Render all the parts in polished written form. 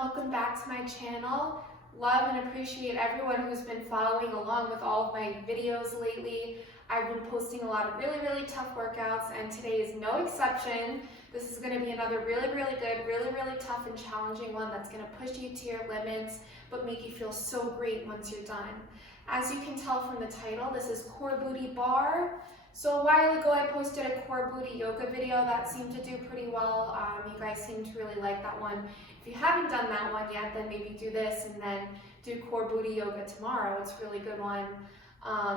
welcome back to my channel. Love and appreciate everyone who's been following along with all of my videos lately. I've been posting a lot of really tough workouts, and today is no exception. This is going to be another really good, really tough and challenging one that's going to push you to your limits but make you feel so great once you're done. As you can tell from the title, this is Core Booty Barre. So a while ago I posted a core booty yoga video that seemed to do pretty well. You guys seem to really like that one. If you haven't done that one yet, then maybe do this and then do core booty yoga tomorrow. It's a really good one.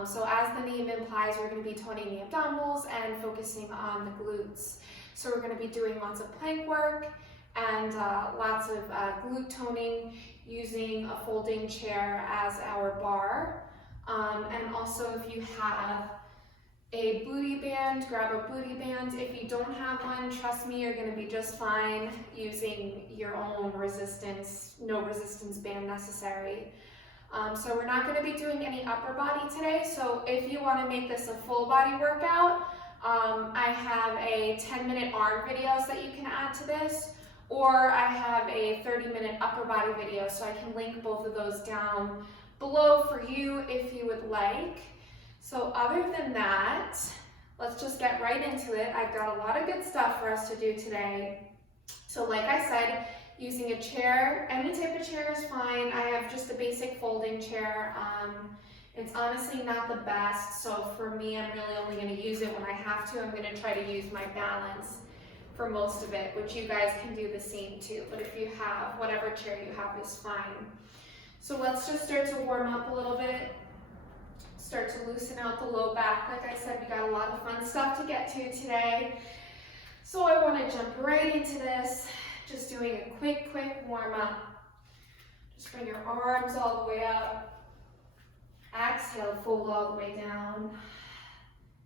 So as the name implies, we're going to be toning the abdominals and focusing on the glutes. So we're going to be doing lots of plank work and lots of glute toning using a folding chair as our bar. And also if you have a booty band, grab a booty band. If you don't have one, trust me, you're going to be just fine using your own resistance, no resistance band necessary. So we're not going to be doing any upper body today. So if you want to make this a full body workout, I have a 10-minute arm videos that you can add to this, or I have a 30-minute upper body video. So I can link both of those down below for you if you would like. So other than that, let's just get right into it. I've got a lot of good stuff for us to do today. So like I said, using a chair, any type of chair is fine. I have just a basic folding chair. It's honestly not the best, so for me, I'm really only going to use it when I have to. I'm going to try to use my balance for most of it, which you guys can do the same too. But if you have, whatever chair you have is fine. So let's just start to warm up a little bit. Start to loosen out the low back. Like I said, we got a lot of fun stuff to get to today. So I want to jump right into this. Just doing a quick warm up. Just bring your arms all the way up. Exhale, fold all the way down.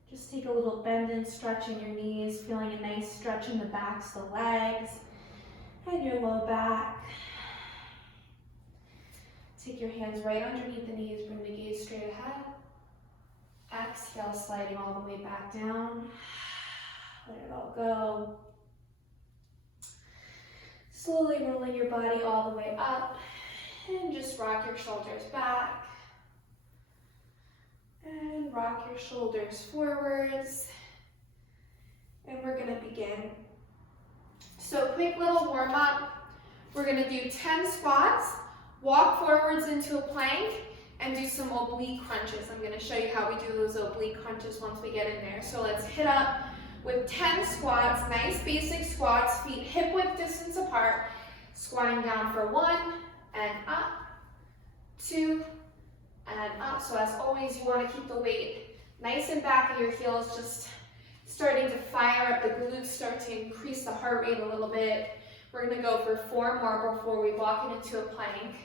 Just take a little bend and stretch in your knees, feeling a nice stretch in the backs, the legs, and your low back. Take your hands right underneath the knees, bring the gaze straight ahead. Exhale, sliding all the way back down. Let it all go. Slowly rolling your body all the way up, and just rock your shoulders back. And rock your shoulders forwards. And we're going to begin. So quick little warm up. We're going to do 10 squats, walk forwards into a plank, and do some oblique crunches. I'm going to show you how we do those oblique crunches once we get in there. So let's hit up with 10 squats, nice basic squats, feet hip width distance apart, squatting down for 1 and up, 2 and up. So as always, you want to keep the weight nice and back of your heels, just starting to fire up the glutes, start to increase the heart rate a little bit. We're going to go for 4 more before we walk it into a plank.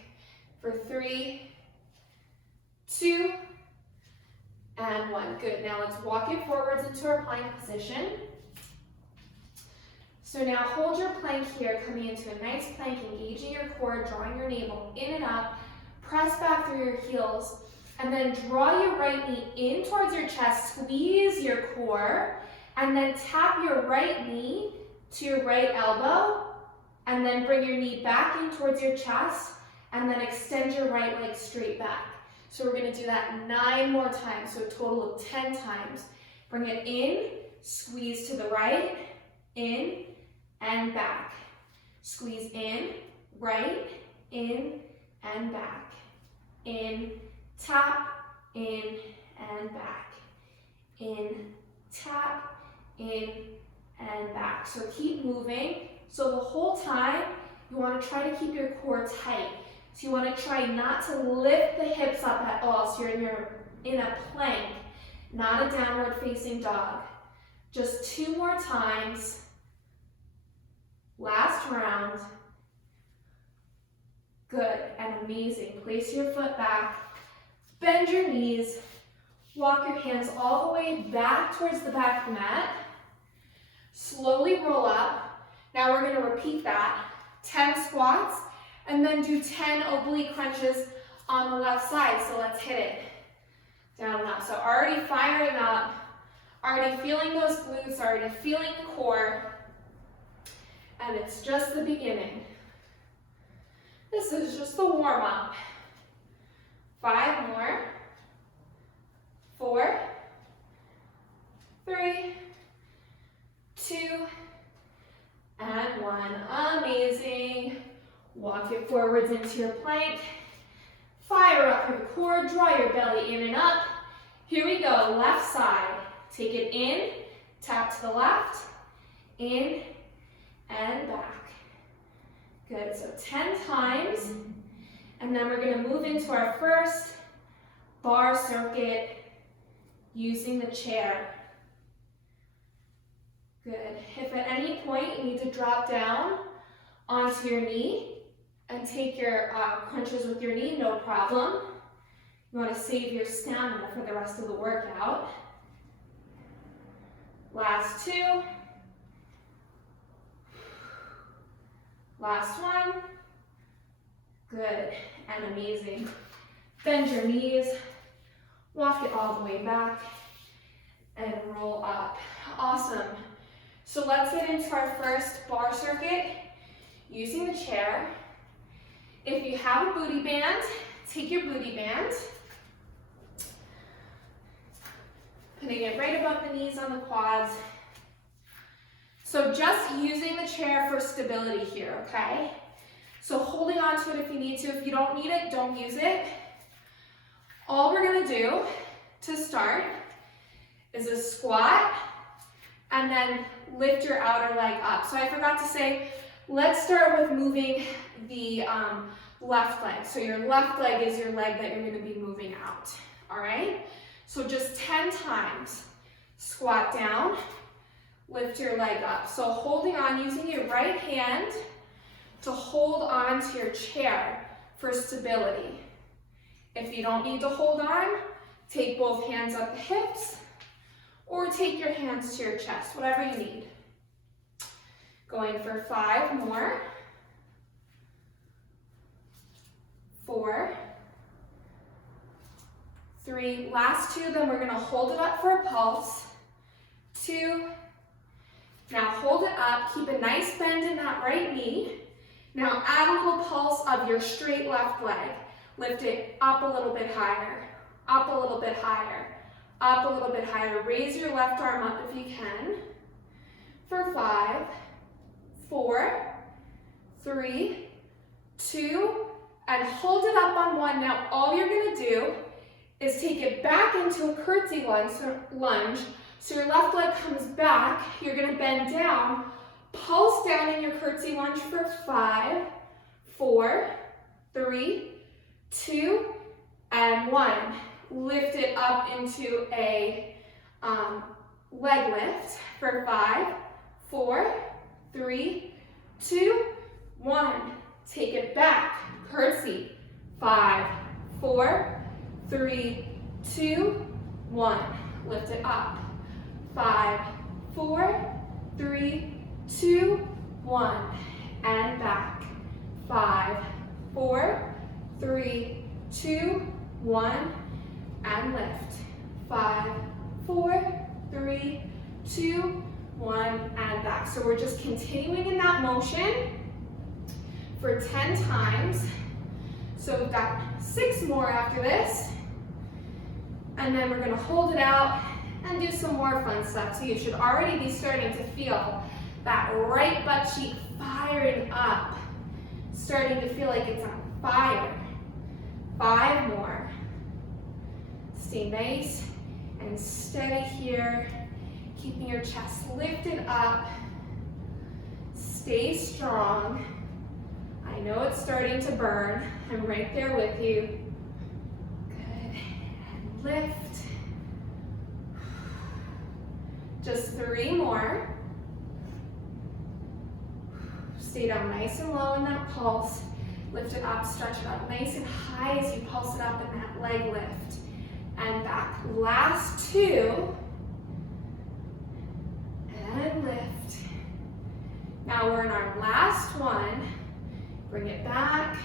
For 3, 2, and 1. Good. Now let's walk it forwards into our plank position. So now hold your plank here, coming into a nice plank, engaging your core, drawing your navel in and up. Press back through your heels, and then draw your right knee in towards your chest, squeeze your core, and then tap your right knee to your right elbow, and then bring your knee back in towards your chest, and then extend your right leg straight back. So we're going to do that 9 more times, so a total of 10 times. Bring it in, squeeze to the right, in, and back. Squeeze in, right, in, and back. In, tap, in, and back. In, tap, in, and back. So keep moving. So the whole time, you want to try to keep your core tight. So you want to try not to lift the hips up at all. So you're in a plank, not a downward facing dog. Just 2 more times. Last round. Good and amazing. Place your foot back, bend your knees, walk your hands all the way back towards the back of the mat. Slowly roll up. Now we're going to repeat that. 10 squats, and then do 10 oblique crunches on the left side. So let's hit it. Down and up. So already firing up, already feeling those glutes, already feeling the core. And it's just the beginning. This is just the warm up. 5 more. 4, 3, 2, and 1. Amazing. Walk it forwards into your plank. Fire up your core, draw your belly in and up. Here we go, left side. Take it in, tap to the left, in, and back. Good, so 10 times. And then we're gonna move into our first bar circuit using the chair. Good. If at any point you need to drop down onto your knee and take your crunches with your knee, no problem. You want to save your stamina for the rest of the workout. Last 2. Last 1. Good and amazing. Bend your knees, walk it all the way back, and roll up. Awesome. So let's get into our first bar circuit using the chair. If you have a booty band, take your booty band, putting it right above the knees on the quads. So just using the chair for stability here, okay? So holding on to it if you need to. If you don't need it, don't use it. All we're gonna do to start is a squat and then lift your outer leg up. So I forgot to say, let's start with moving the left leg. So your left leg is your leg that you're gonna be moving out, all right? So just 10 times. Squat down, lift your leg up. So holding on, using your right hand to hold on to your chair for stability. If you don't need to hold on, take both hands up the hips or take your hands to your chest, whatever you need. Going for 5 more. 4, 3, last 2, then we're gonna hold it up for a pulse. 2, now hold it up, keep a nice bend in that right knee. Now add a little pulse of your straight left leg. Lift it up a little bit higher, up a little bit higher, up a little bit higher. Raise your left arm up if you can. For 5, 4, 3, 2, and hold it up on 1. Now all you're gonna do is take it back into a curtsy lunge. So your left leg comes back, you're gonna bend down, pulse down in your curtsy lunge for 5, 4, 3, 2, and 1. Lift it up into a leg lift for 5, 4, 3, 2, 1. Take it back, curtsy. 5, 4, 3, 2, 1. Lift it up. 5, 4, 3, 2, 1. And back. 5, 4, 3, 2, 1. And lift. 5, 4, 3, 2, 1. And back. So we're just continuing in that motion for 10 times. So we've got 6 more after this. And then we're gonna hold it out and do some more fun stuff. So you should already be starting to feel that right butt cheek firing up, starting to feel like it's on fire. 5 more. Stay nice and steady here, keeping your chest lifted up. Stay strong. I know it's starting to burn. I'm right there with you. Good. And lift. Just 3 more. Stay down nice and low in that pulse. Lift it up, stretch it up nice and high as you pulse it up in that leg lift. And back. Last 2. And lift. Now we're in our last one. Bring it back.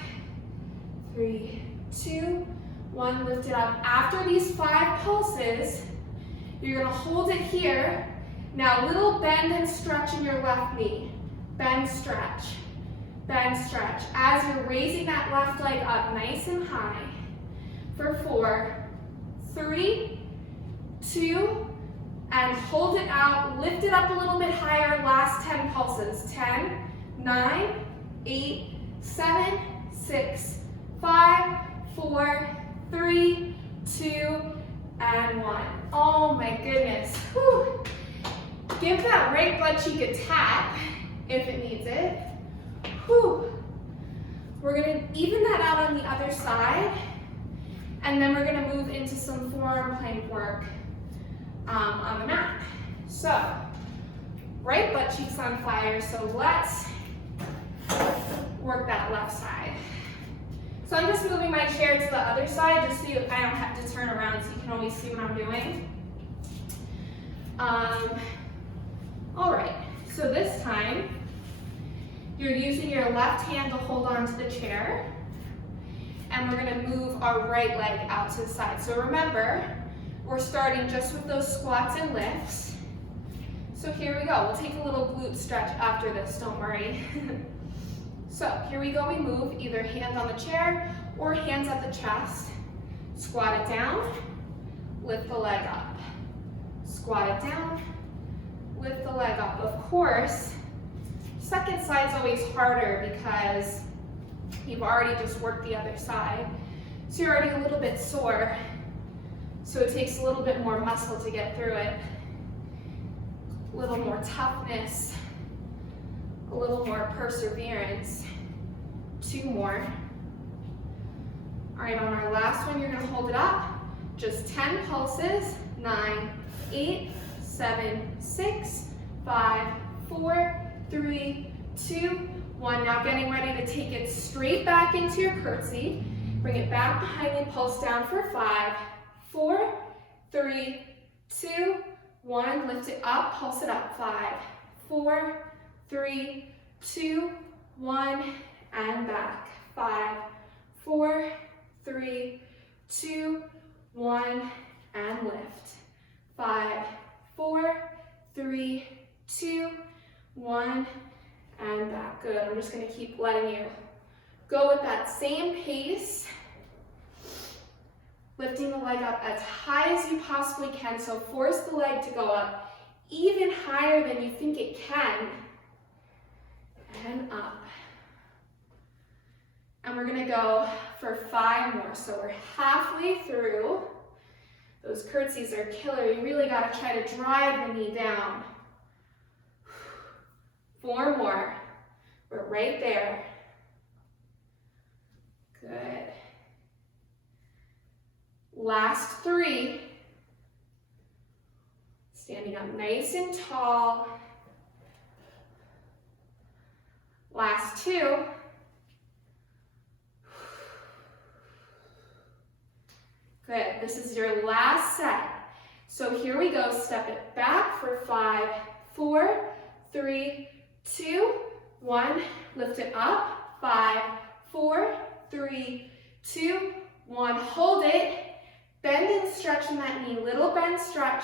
3, 2, 1. Lift it up. After these 5 pulses, you're gonna hold it here. Now little bend and stretch in your left knee. Bend, stretch. bend, stretch. As you're raising that left leg up nice and high. For 4, 3, 2, and hold it out. Lift it up a little bit higher. Last 10 pulses. 10, 9, 8, 7, 6, 5, 4, 3, 2, and 1. Oh my goodness. Whew. Give that right butt cheek a tap if it needs it. Whew. We're gonna even that out on the other side, and then we're gonna move into some forearm plank work on the mat. So, right butt cheeks on fire, so let's work that left side. So I'm just moving my chair to the other side just so I don't have to turn around, so you can always see what I'm doing. All right, so this time, you're using your left hand to hold on to the chair, and we're gonna move our right leg out to the side. So remember, we're starting just with those squats and lifts. So here we go, we'll take a little glute stretch after this, don't worry. So here we go, we move either hand on the chair or hands at the chest. Squat it down, lift the leg up. Squat it down, lift the leg up. Of course, second side's always harder because you've already just worked the other side. So you're already a little bit sore. So it takes a little bit more muscle to get through it. A little more toughness, a little more perseverance. 2 more. All right, on our last one, you're gonna hold it up. Just 10 pulses. 9, 8, 7, 6, 5, 4, 3, 2, 1. Now getting ready to take it straight back into your curtsy. Bring it back behind you, pulse down for 5, 4, 3, 2, 1. Lift it up, pulse it up. 5, 4, 3, 2, 1, and back. 5, 4, 3, 2, 1, and lift. 5, 4, 3, 2, 1, and back. Good. I'm just going to keep letting you go with that same pace. Lifting the leg up as high as you possibly can. So force the leg to go up even higher than you think it can. And up. And we're going to go for 5 more. So we're halfway through. Those curtsies are killer. You really got to try to drive the knee down. 4 more. We're right there. Good. Last 3. Standing up nice and tall. Last 2. Good. This is your last set. So here we go. Step it back for 5, 4, 3, 2, 1. Lift it up. 5, 4, 3, 2, 1. Hold it. Bend and stretch in that knee. Little bend, stretch.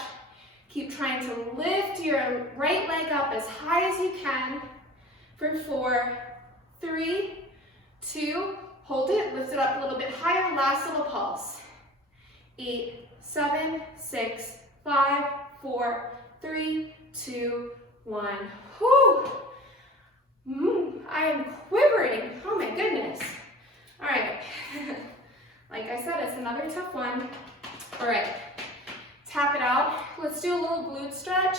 Keep trying to lift your right leg up as high as you can. For 4, 3, 2, hold it. Lift it up a little bit higher. Last little pulse. 8, 7, 6, 5, 4, 3, 2, 1. Whew. I am quivering. Oh my goodness. All right. Like I said, it's another tough one. All right. Tap it out. Let's do a little glute stretch.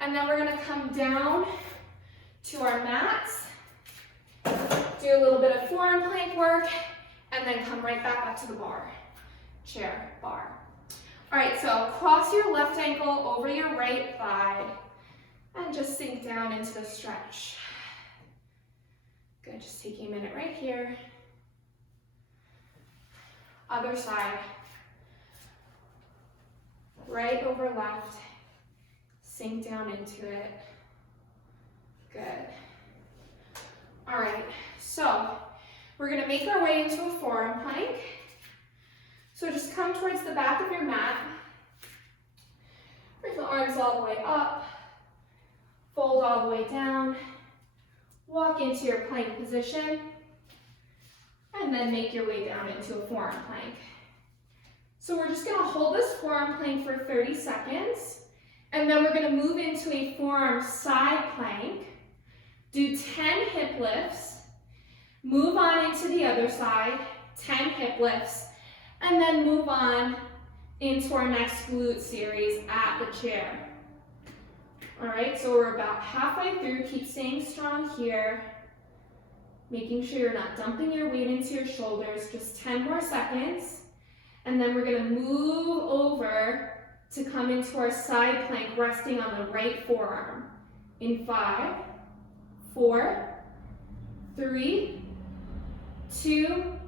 And then we're going to come down to our mats. Do a little bit of forearm plank work. And then come right back up to the bar. Chair, bar. All right, so cross your left ankle over your right thigh and just sink down into the stretch. Good, just taking a minute right here. Other side. Right over left. Sink down into it. Good. All right, so we're gonna make our way into a forearm plank. So just come towards the back of your mat. Bring the arms all the way up. Fold all the way down. walk into your plank position, and then make your way down into a forearm plank. So we're just gonna hold this forearm plank for 30 seconds, and then we're gonna move into a forearm side plank, do 10 hip lifts, move on into the other side, 10 hip lifts, and then move on into our next glute series at the chair. All right, so we're about halfway through. Keep staying strong here, making sure you're not dumping your weight into your shoulders. Just 10 more seconds, and then we're gonna move over to come into our side plank, resting on the right forearm. In 5, 4, 3, 2,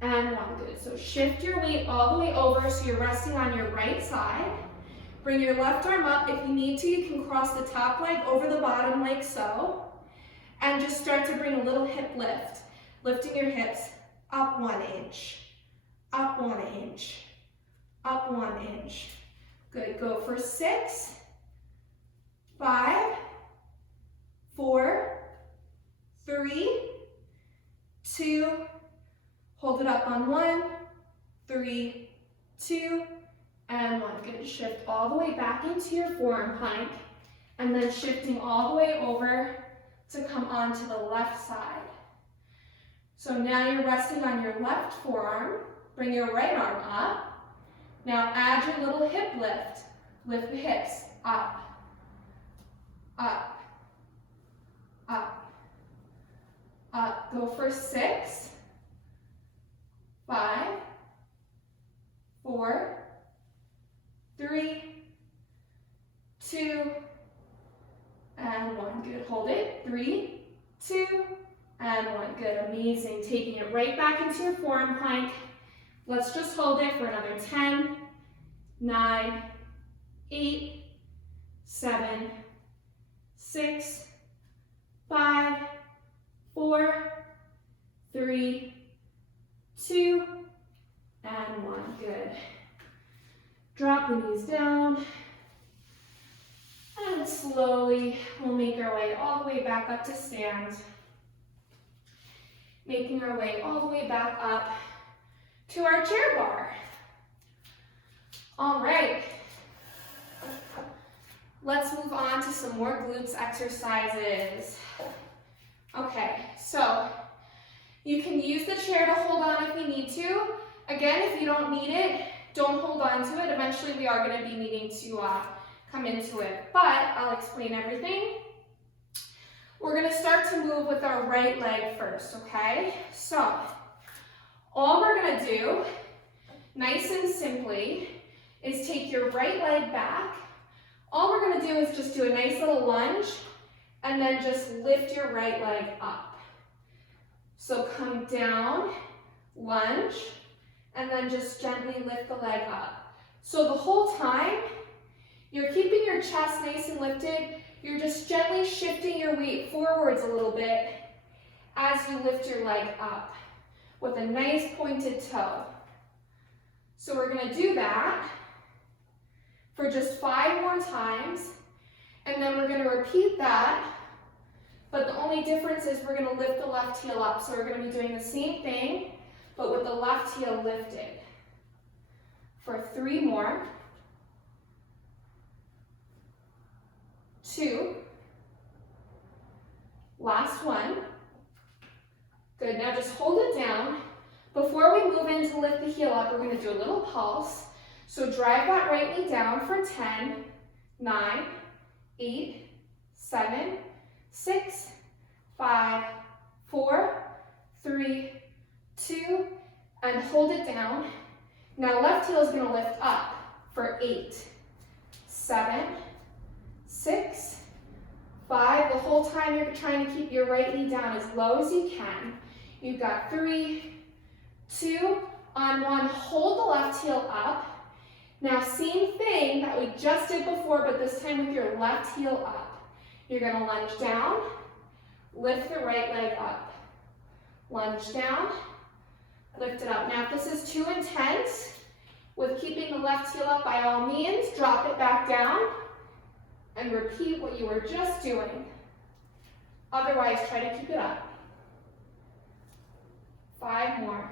and 1. Good. So shift your weight all the way over so you're resting on your right side. Bring your left arm up. If you need to, you can cross the top leg over the bottom like so. And just start to bring a little hip lift. Lifting your hips up 1 inch, up 1 inch, up 1 inch. Good. Go for 6, 5, 4, 3, 2, hold it up on 1, 3, 2, and 1. Good. Shift all the way back into your forearm plank, and then shifting all the way over to come onto the left side. So now you're resting on your left forearm. Bring your right arm up. Now add your little hip lift. Lift the hips up, up, up, up. Go for 6, 5, 4, 3, 2, and 1. Good. Hold it. 3, 2, and 1. Good. Amazing. Taking it right back into your forearm plank. Let's just hold it for another 10, 9, 8, 7, 6, 5, 4, 3, 2, and 1. Good. Drop the knees down. And slowly we'll make our way all the way back up to stand. Making our way all the way back up to our chair bar. All right. Let's move on to some more glutes exercises. Okay, so you can use the chair to hold on if you need to. Again, if you don't need it, don't hold on to it. Eventually we are going to be needing to come into it, but I'll explain everything. We're going to start to move with our right leg first, okay? So all we're going to do, nice and simply, is take your right leg back. All we're going to do is just do a nice little lunge and then just lift your right leg up. So come down, lunge, and then just gently lift the leg up. So the whole time, you're keeping your chest nice and lifted. You're just gently shifting your weight forwards a little bit as you lift your leg up with a nice pointed toe. So we're going to do that for just 5 more times, and then we're going to repeat that, but the only difference is we're going to lift the left heel up. So we're going to be doing the same thing, but with the left heel lifted. For 3 more. 2. Last one. Good. Now just hold it down. Before we move in to lift the heel up, we're going to do a little pulse. So drive that right knee down for 10, 9, 8, 7, 6, 5, 4, 3, 2, and hold it down. Now left heel is going to lift up for 8, 7, 6, 5. The whole time you're trying to keep your right knee down as low as you can. You've got 3, 2, on 1. Hold the left heel up. Now same thing that we just did before, but this time with your left heel up. You're going to lunge down, lift the right leg up. Lunge down, lift it up. Now if this is too intense, with keeping the left heel up, by all means, drop it back down and repeat what you were just doing. Otherwise, try to keep it up. 5 more.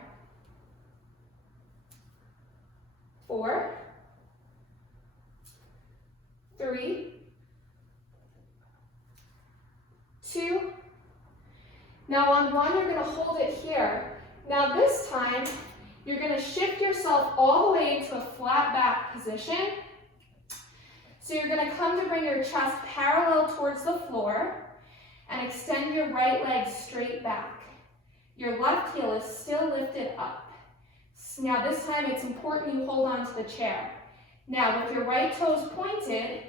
4, 3, 2. Now on 1, you're going to hold it here. Now this time, you're going to shift yourself all the way into a flat back position. So you're going to come to bring your chest parallel towards the floor and extend your right leg straight back. Your left heel is still lifted up. Now this time it's important you hold on to the chair. Now with your right toes pointed,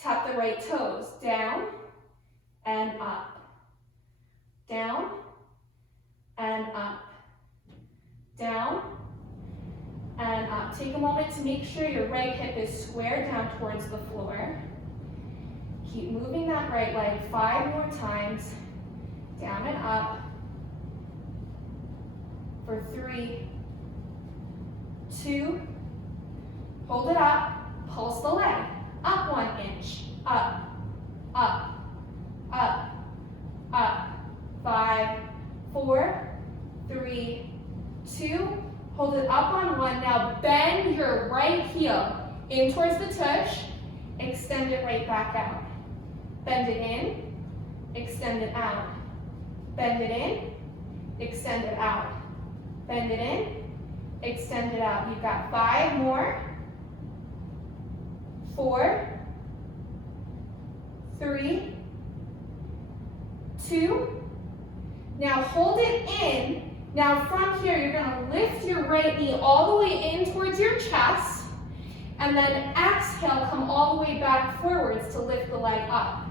tap the right toes down and up. Down and up. Down and up. Take a moment to make sure your right hip is square down towards the floor. Keep moving that right leg 5 more times. Down and up. For 3, 2, hold it up, pulse the leg, up 1 inch, up, up, up, up, 5, 4, 3, 2, hold it up on 1. Now bend your right heel in towards the tush, extend it right back out. Bend it in, extend it out. Bend it in, extend it out. Bend it in, extend it out. You've got 5 more. 4, 3, 2. Now hold it in. Now from here, you're going to lift your right knee all the way in towards your chest, and then exhale, come all the way back forwards to lift the leg up.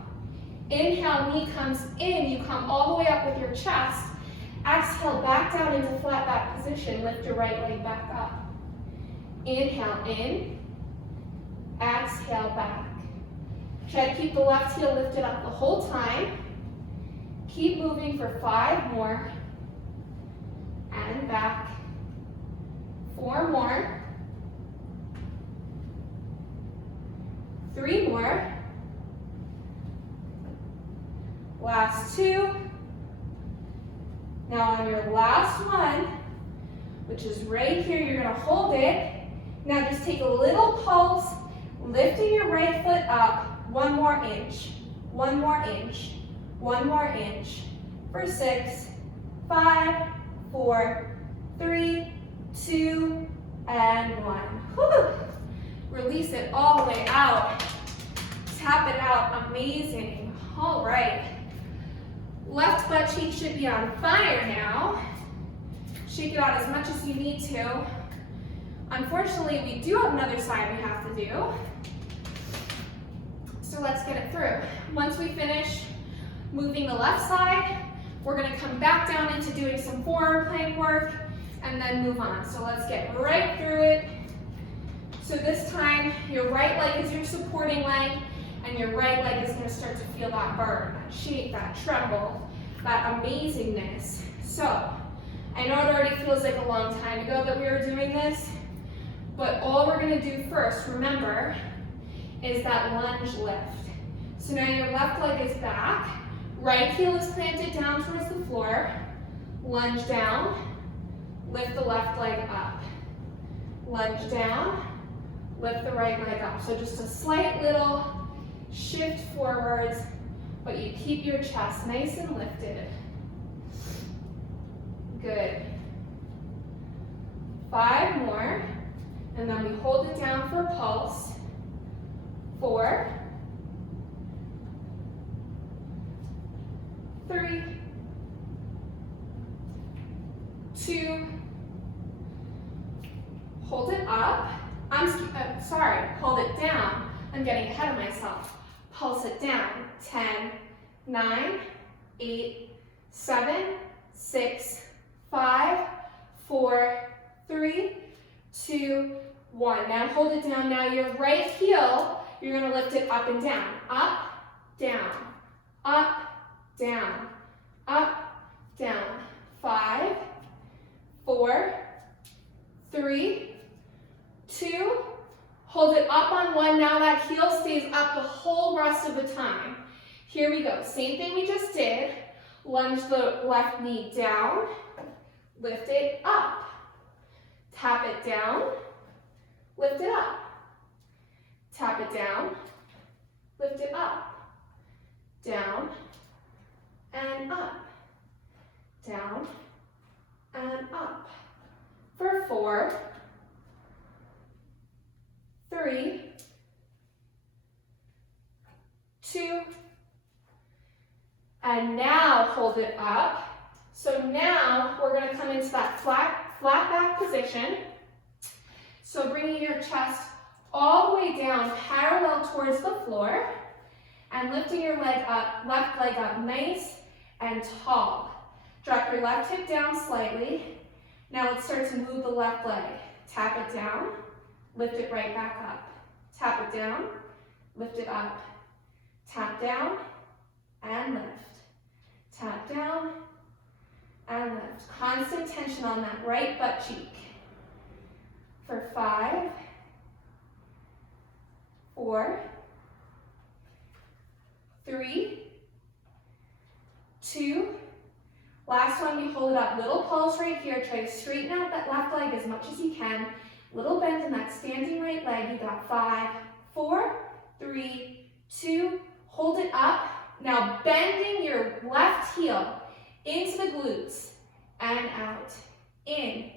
Inhale, knee comes in, you come all the way up with your chest. Exhale, back down into flat back position, lift your right leg back up. Inhale in, exhale back. Try to keep the left heel lifted up the whole time. Keep moving for 5 more. And back. 4 more. 3 more. Last 2. Now on your last one, which is right here, you're going to hold it. Now just take a little pulse, lifting your right foot up 1 more inch, 1 more inch, 1 more inch for 6, 5, 4, 3, 2, and 1. Whew. Release it all the way out. Tap it out. Amazing. All right. Left butt cheek should be on fire now. Shake it out as much as you need to. Unfortunately, we do have another side we have to do. So let's get it through. Once we finish moving the left side, we're going to come back down into doing some forearm plank work and then move on. So let's get right through it. So this time, your right leg is your supporting leg, and your right leg is going to start to feel that burn, that shake, that tremble, that amazingness. So, I know it already feels like a long time ago that we were doing this, but all we're going to do first, remember, is that lunge lift. So now your left leg is back, right heel is planted down towards the floor, lunge down, lift the left leg up, lunge down, lift the right leg up. So just a slight little shift forwards, but you keep your chest nice and lifted. Good. 5 more, and then we hold it down for a pulse. 4, 3, 2, hold it up. Hold it down. I'm getting ahead of myself. Pulse it down. 10, 9, 8, 7, 6, 5, 4, 3, 2, 1. Now hold it down. Now your right heel, you're going to lift it up and down. Up, down, up, down, up, down. 5, 4, 3, 2, hold it up on 1. Now that heel stays up the whole rest of the time. Here we go, same thing we just did. Lunge the left knee down, lift it up. Tap it down, lift it up. Tap it down, lift it up. Down and up. Down and up. For 4, 3, 2, and now hold it up. So now we're going to come into that flat back position. So bringing your chest all the way down parallel towards the floor and lifting your leg up, left leg up nice and tall. Drop your left hip down slightly. Now let's start to move the left leg. Tap it down, lift it right back up. Tap it down, lift it up. Tap down and lift. Tap down and lift. Constant tension on that right butt cheek. For 5, 4, 3, 2, last one, we hold it up. Little pulse right here. Try to straighten out that left leg as much as you can. Little bend in that standing right leg. You got 5, 4, 3, 2, hold it up. Now bending your left heel into the glutes and out, in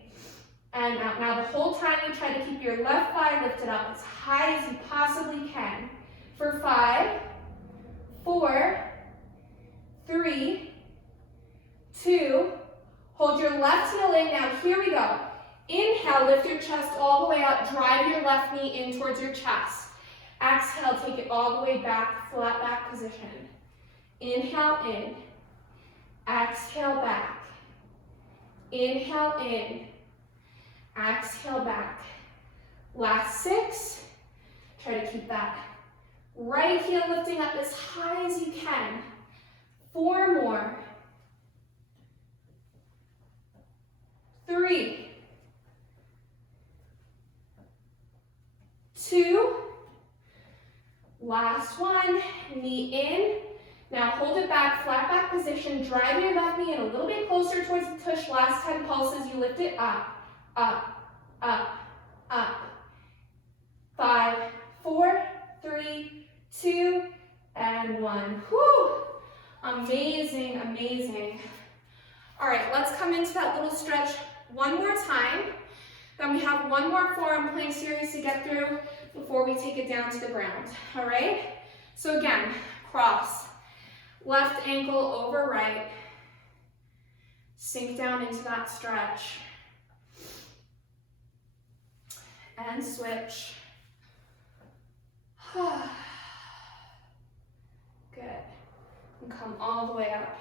and out. Now the whole time you try to keep your left thigh lifted up as high as you possibly can. For 5, 4, 3, 2, hold your left heel in. Now here we go. Inhale, lift your chest all the way up, drive your left knee in towards your chest. Exhale, take it all the way back, flat back position. Inhale in, exhale back. Inhale in, exhale back. Last 6, try to keep that right heel lifting up as high as you can. 4 more. 3, 2, last one, knee in. Now hold it back, flat back position, drive your left knee in a little bit closer towards the tush. Last 10 pulses, you lift it up, up, up, up. 5, 4, 3, 2, and 1. Whew! Amazing, amazing. All right, let's come into that little stretch one more time. Then we have one more forearm plank series to get through before we take it down to the ground. All right? So again, cross. Left ankle over right. Sink down into that stretch. And switch. Good. And come all the way up.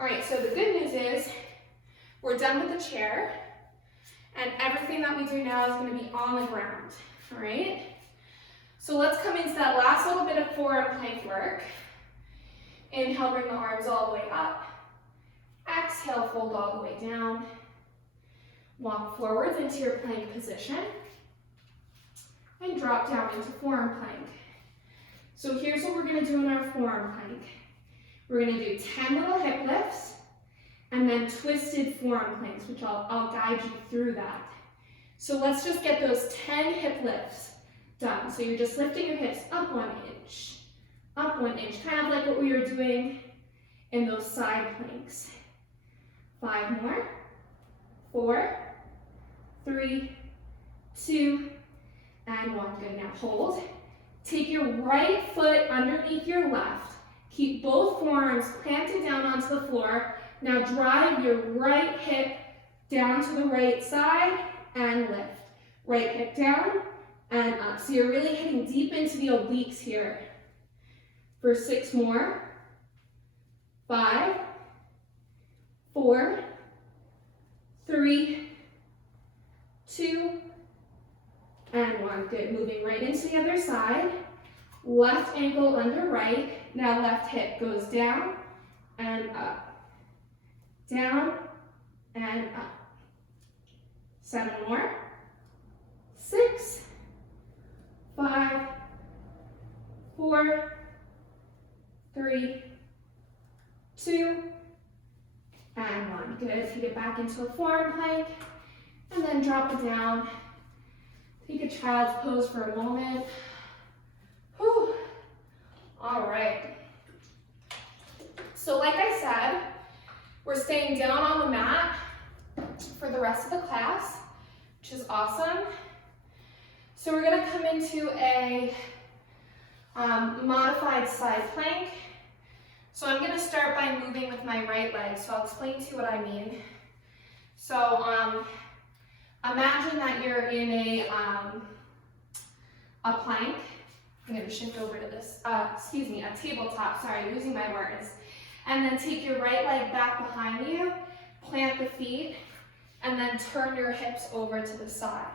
All right, so the good news is we're done with the chair, and everything that we do now is going to be on the ground. All right? So let's come into that last little bit of forearm plank work. Inhale, bring the arms all the way up. Exhale, fold all the way down. Walk forwards into your plank position. And drop down into forearm plank. So here's what we're going to do in our forearm plank. We're going to do 10 little hip lifts and then twisted forearm planks, which I'll guide you through that. So let's just get those 10 hip lifts done. So you're just lifting your hips up 1 inch. Up 1 inch, kind of like what we were doing in those side planks. 5 more. 4, 3, 2, and 1. Good. Now hold. Take your right foot underneath your left. Keep both forearms planted down onto the floor. Now drive your right hip down to the right side and lift. Right hip down and up. So you're really hitting deep into the obliques here. For 6 more. 5, 4, 3, 2, and 1. Good. Moving right into the other side. Left ankle under right. Now left hip goes down and up. Down and up. 7 more. 6, 5, 4, 3, 2, and 1. Good. Take it back into a forearm plank, and then drop it down. Take a child's pose for a moment. Whew. All right. So like I said, we're staying down on the mat for the rest of the class, which is awesome. So we're gonna come into a modified side plank. So I'm gonna start by moving with my right leg. So I'll explain to you what I mean. So imagine that you're in a plank. I'm gonna shift over to this, a tabletop, sorry, losing my words. And then take your right leg back behind you, plant the feet, and then turn your hips over to the side.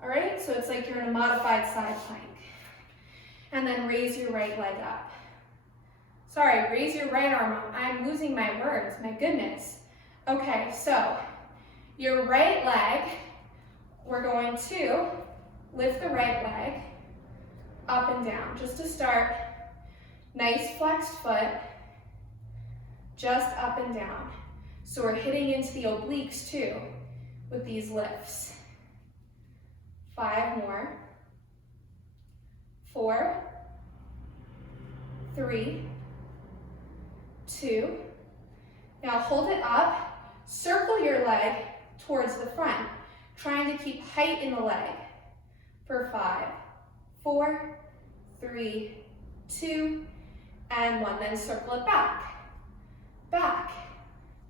All right, so it's like you're in a modified side plank. And then raise your right leg up. Sorry, raise your right arm up. I'm losing my words, my goodness. Okay, so your right leg, we're going to lift the right leg up and down. Just to start, nice flexed foot, just up and down. So we're hitting into the obliques too with these lifts. 5 more. 4, 3, 2. Now hold it up, circle your leg towards the front, trying to keep height in the leg for 5, 4, 3, 2, and 1. Then circle it back, back,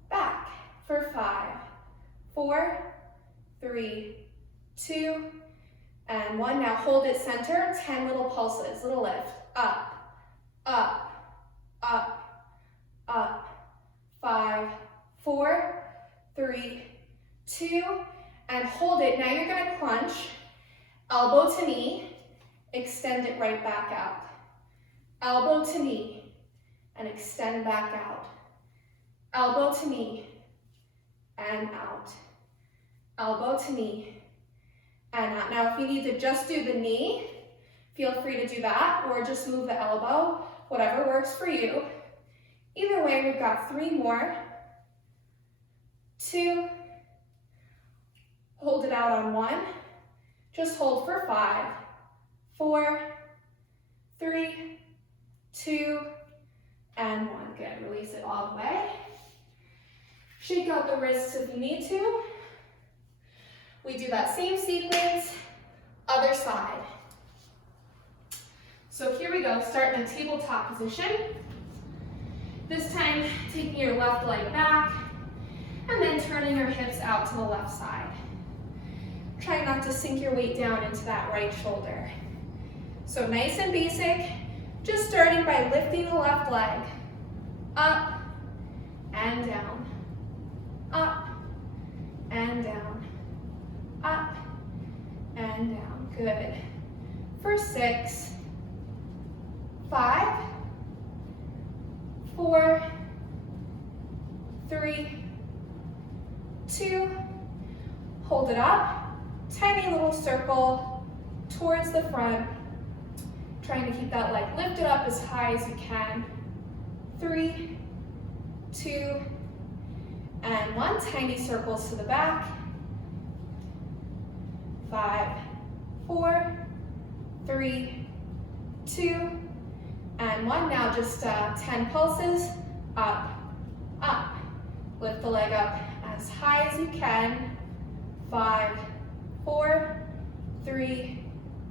back for 5, 4, 3, 2, and 1. Now hold it center, 10 little pulses, little lift, up, up, up, up, 5, 4, 3, 2, and hold it. Now you're gonna crunch, elbow to knee, extend it right back out. Elbow to knee, and extend back out. Elbow to knee, and out. Elbow to knee, and out. Now if you need to just do the knee, feel free to do that, or just move the elbow, whatever works for you. Either way, we've got 3 more. 2, hold it out on 1, just hold for 5, 4, 3, 2, and 1. Good, release it all the way. Shake out the wrists if you need to. We do that same sequence, other side. So here we go, start in a tabletop position. This time, taking your left leg back, and then turning your hips out to the left side. Try not to sink your weight down into that right shoulder. So nice and basic, just starting by lifting the left leg, up and down, up and down, up and down. Good. For 6, 5, 4, 3, 2, hold it up, tiny little circle towards the front, trying to keep that leg lifted up as high as you can. 3, 2, and 1, tiny circles to the back. 5, 4, 3, 2, and 1. Now just 10 pulses, up, up. Lift the leg up as high as you can. 5, 4, 3,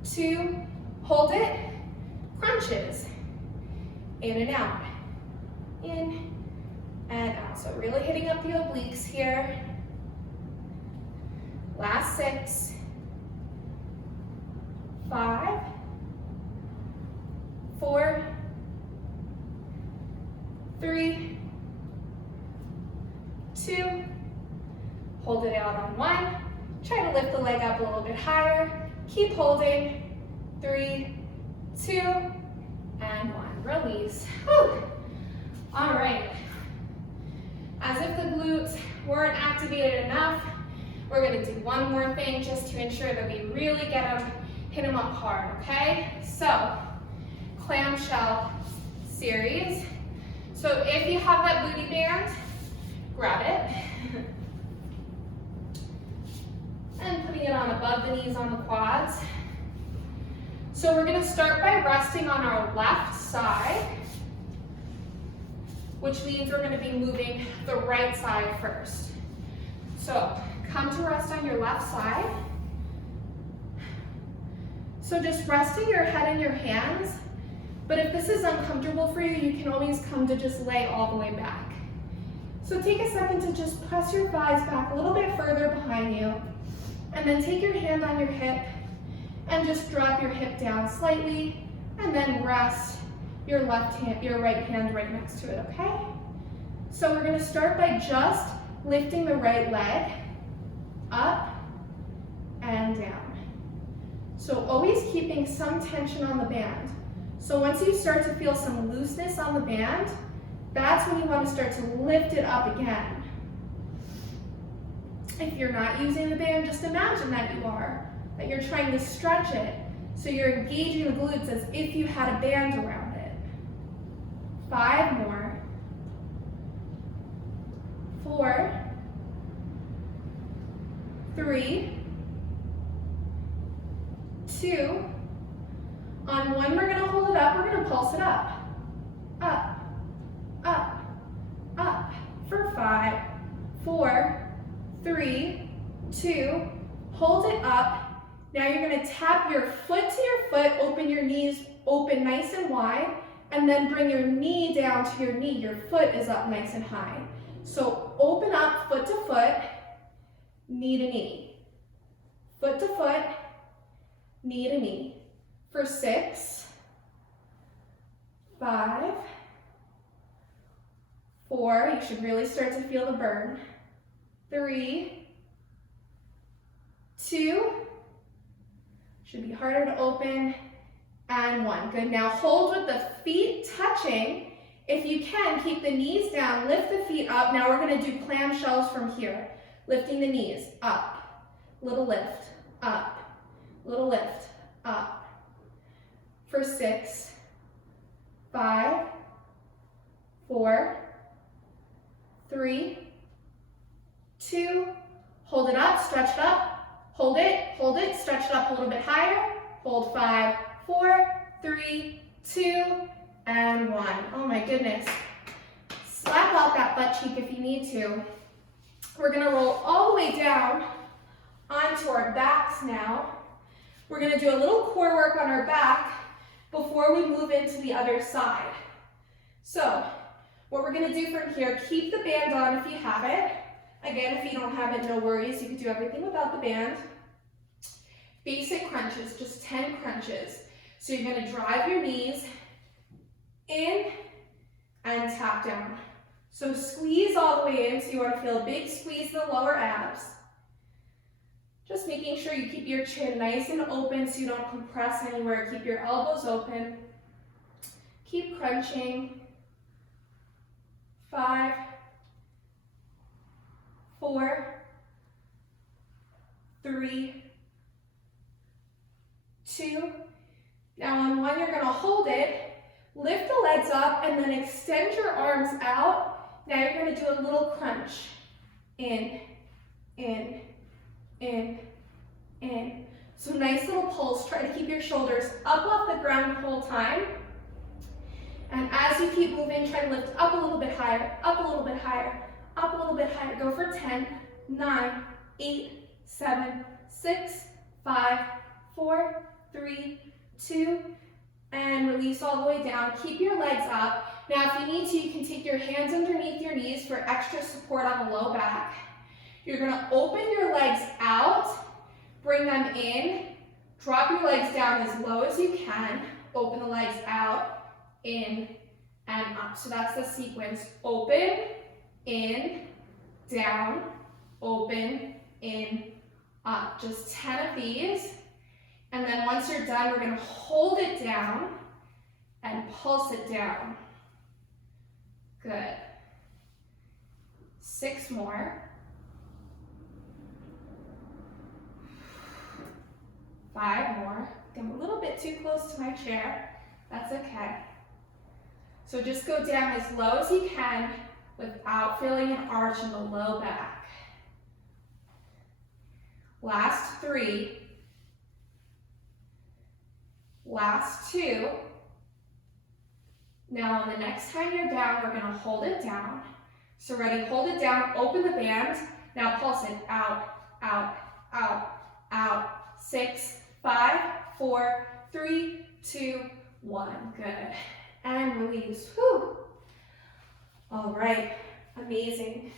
2, hold it, crunches, in and out, in and out. So really hitting up the obliques here. Last 6, 5, 4, 3, 2, hold it out on 1. Try to lift the leg up a little bit higher. Keep holding. 3, 2, and 1. Release. Whew. All right. As if the glutes weren't activated enough, we're gonna do one more thing just to ensure that we really hit them up hard, okay? So, clamshell series. So if you have that booty band, grab it. And putting it on above the knees on the quads. So we're going to start by resting on our left side, which means we're going to be moving the right side first. So come to rest on your left side. So just resting your head in your hands, but if this is uncomfortable for you, you can always come to just lay all the way back. So take a second to just press your thighs back a little bit further behind you, and then take your hand on your hip and just drop your hip down slightly, and then rest your right hand right next to it, okay? So we're gonna start by just lifting the right leg up and down. So always keeping some tension on the band. So once you start to feel some looseness on the band, that's when you want to start to lift it up again. If you're not using the band, just imagine that you are, that you're trying to stretch it. So you're engaging the glutes as if you had a band around it. 5 more. 4, 3, 2. On 1, we're going to hold it up. We're going to pulse it up. Up, up, up. For 5, 4, 3, 2. Hold it up. Now you're going to tap your foot to your foot, open your knees, open nice and wide, and then bring your knee down to your knee. Your foot is up nice and high. So open up, foot to foot, knee to knee. Foot to foot, knee to knee. For 6, 5, 4, you should really start to feel the burn. 3, 2, should be harder to open, and 1. Good, now hold with the feet touching. If you can, keep the knees down, lift the feet up. Now we're gonna do clamshells from here. Lifting the knees, up, little lift, up, little lift, up. For 6, 5, 4, 3, 2, hold it up, stretch it up. Hold it, stretch it up a little bit higher. Hold 5, 4, 3, 2, and 1. Oh my goodness. Slap out that butt cheek if you need to. We're gonna roll all the way down onto our backs now. We're gonna do a little core work on our back before we move into the other side. So, what we're gonna do from here, keep the band on if you have it. Again, if you don't have it, no worries. You can do everything without the band. Basic crunches, just 10 crunches. So you're gonna drive your knees in and tap down. So squeeze all the way in, so you wanna feel a big squeeze in the lower abs. Just making sure you keep your chin nice and open so you don't compress anywhere. Keep your elbows open. Keep crunching. 5, 4, 3, 2. Now on 1, you're gonna hold it, lift the legs up, and then extend your arms out. Now you're gonna do a little crunch. In, in, in, in. So nice little pulse. Try to keep your shoulders up off the ground the whole time. And as you keep moving, try to lift up a little bit higher, up a little bit higher, up a little bit higher. Go for 10, 9, 8, 7, 6, 5, 4, 3, 2, and release all the way down. Keep your legs up. Now, if you need to, you can take your hands underneath your knees for extra support on the low back. You're gonna open your legs out, bring them in, drop your legs down as low as you can, open the legs out, in, and up. So that's the sequence. Open, in, down, open, in, up. Just 10 of these. And then once you're done, we're gonna hold it down and pulse it down. Good. 6 more. 5 more. I'm a little bit too close to my chair. That's okay. So just go down as low as you can without feeling an arch in the low back. Last 3. Last 2. Now on the next time you're down, we're gonna hold it down. So ready, hold it down, open the band. Now pulse it, out, out, out, out. 6, 5, 4, 3, 2, 1. Good. And release. Whew. All right, amazing.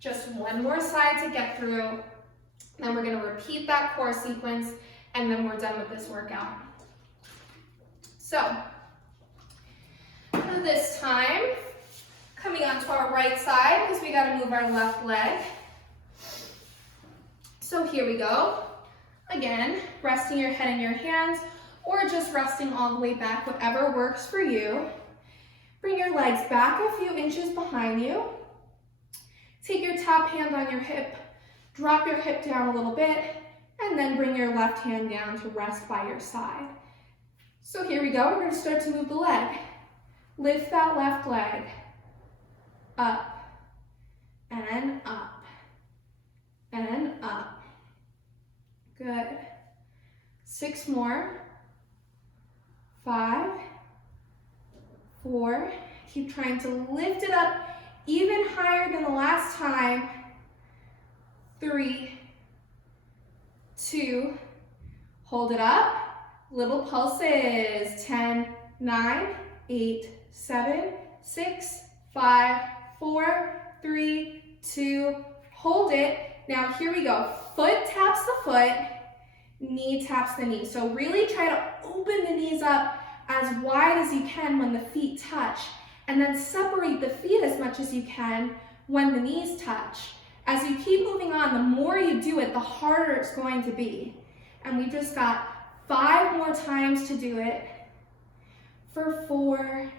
Just one more side to get through. Then we're gonna repeat that core sequence, and then we're done with this workout. So, this time, coming onto our right side, because we gotta move our left leg. So here we go. Again, resting your head in your hands, or just resting all the way back, whatever works for you. Bring your legs back a few inches behind you. Take your top hand on your hip, drop your hip down a little bit, and then bring your left hand down to rest by your side. So here we go, we're gonna start to move the leg. Lift that left leg, up, and up, and up. Good. 6 more. 5, 4. Keep trying to lift it up even higher than the last time. 3, 2. Hold it up. Little pulses. 10, 9, 8, 7, 6, 5, 4, 3, 2. Hold it. Now here we go. Foot taps the foot, knee taps the knee. So really try to open the knees up as wide as you can when the feet touch, and then separate the feet as much as you can when the knees touch. As you keep moving on, the more you do it, the harder it's going to be. And we've just got 5 more times to do it. For 4,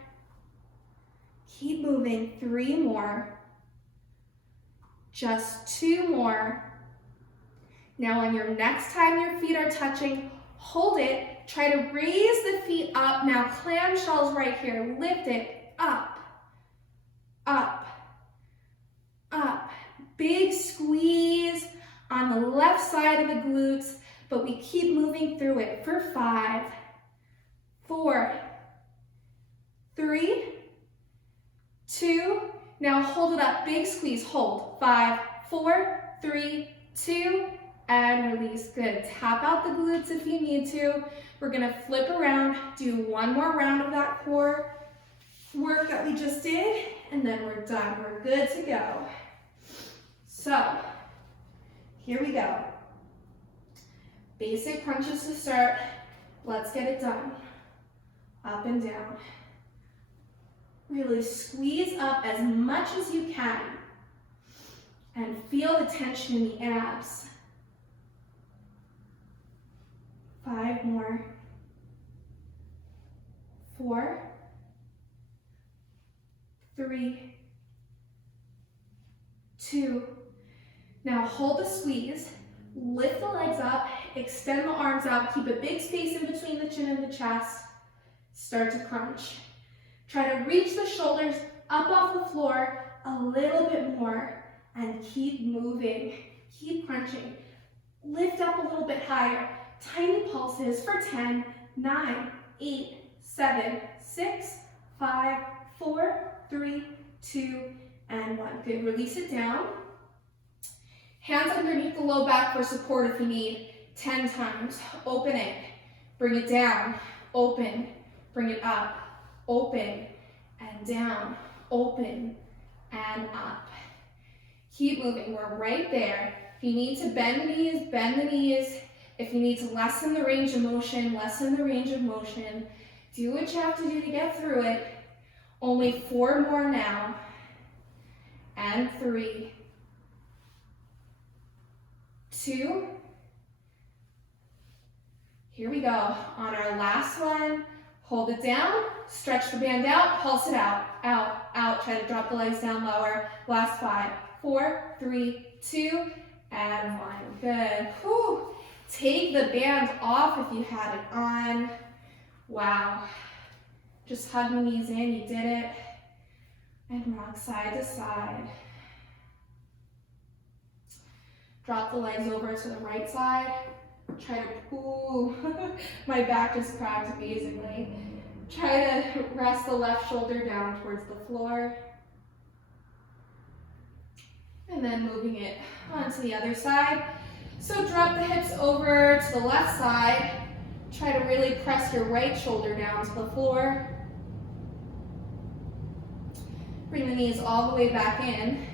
keep moving. 3 more. Just 2 more. Now on your next time your feet are touching, hold it. Try to raise the feet up. Now clamshells right here. Lift it up, up, up. Big squeeze on the left side of the glutes, but we keep moving through it for 5, 4, 3, 2. Now hold it up, big squeeze, hold. 5, 4, 3, 2, and release. Good. Tap out the glutes if you need to. We're gonna flip around, do one more round of that core work that we just did, and then we're done. We're good to go. So, here we go. Basic crunches to start. Let's get it done. Up and down. Really squeeze up as much as you can and feel the tension in the abs. 5 more. 4, 3, 2. Now hold the squeeze. Lift the legs up, extend the arms out, keep a big space in between the chin and the chest. Start to crunch. Try to reach the shoulders up off the floor a little bit more and keep moving. Keep crunching. Lift up a little bit higher. Tiny pulses for 10, 9, 8, 7, 6, 5, 4, 3, 2, and 1. Good. Release it down. Hands underneath the low back for support if you need. 10 times. Open it. Bring it down. Open. Bring it up. Open and down. Open and up. Keep moving. We're right there. If you need to bend the knees, bend the knees. If you need to lessen the range of motion, lessen the range of motion. Do what you have to do to get through it. Only 4 more now. And 3, 2. Here we go. On our last one, hold it down, stretch the band out, pulse it out, out, out. Try to drop the legs down lower. Last 5, 4, 3, 2, and 1. Good. Whew. Take the band off if you had it on. Wow. Just hug the knees in, you did it. And rock side to side. Drop the legs over to the right side. Try to, ooh, my back just cracked amazingly. Try to rest the left shoulder down towards the floor. And then moving it onto the other side. So drop the hips over to the left side. Try to really press your right shoulder down to the floor. Bring the knees all the way back in.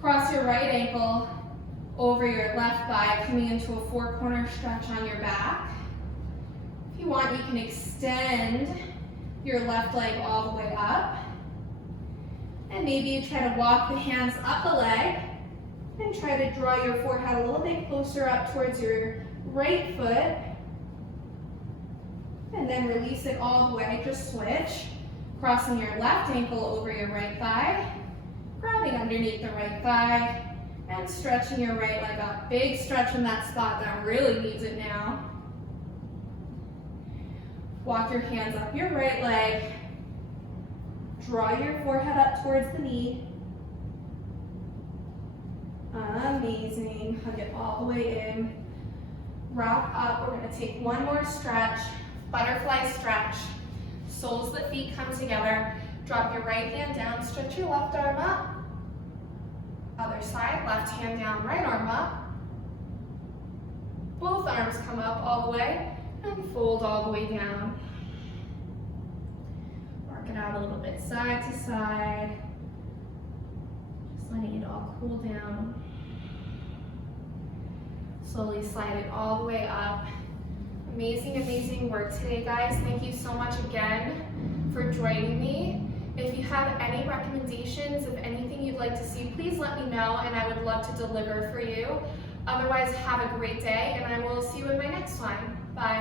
Cross your right ankle over your left thigh, coming into a four-corner stretch on your back. If you want, you can extend your left leg all the way up. And maybe you try to walk the hands up the leg and try to draw your forehead a little bit closer up towards your right foot. And then release it all the way, just switch. Crossing your left ankle over your right thigh, grabbing underneath the right thigh, and stretching your right leg up. Big stretch in that spot that really needs it now. Walk your hands up your right leg. Draw your forehead up towards the knee. Amazing. Hug it all the way in. Rock up. We're going to take one more stretch. Butterfly stretch. Soles of the feet come together. Drop your right hand down. Stretch your left arm up. Other side. Left hand down. Right arm up. Both arms come up all the way. And fold all the way down. Work it out a little bit side to side. Just letting it all cool down. Slowly slide it all the way up. Amazing, amazing work today, guys. Thank you so much again for joining me. If you have any recommendations of anything you'd like to see, please let me know and I would love to deliver for you. Otherwise, have a great day and I will see you in my next one. Bye.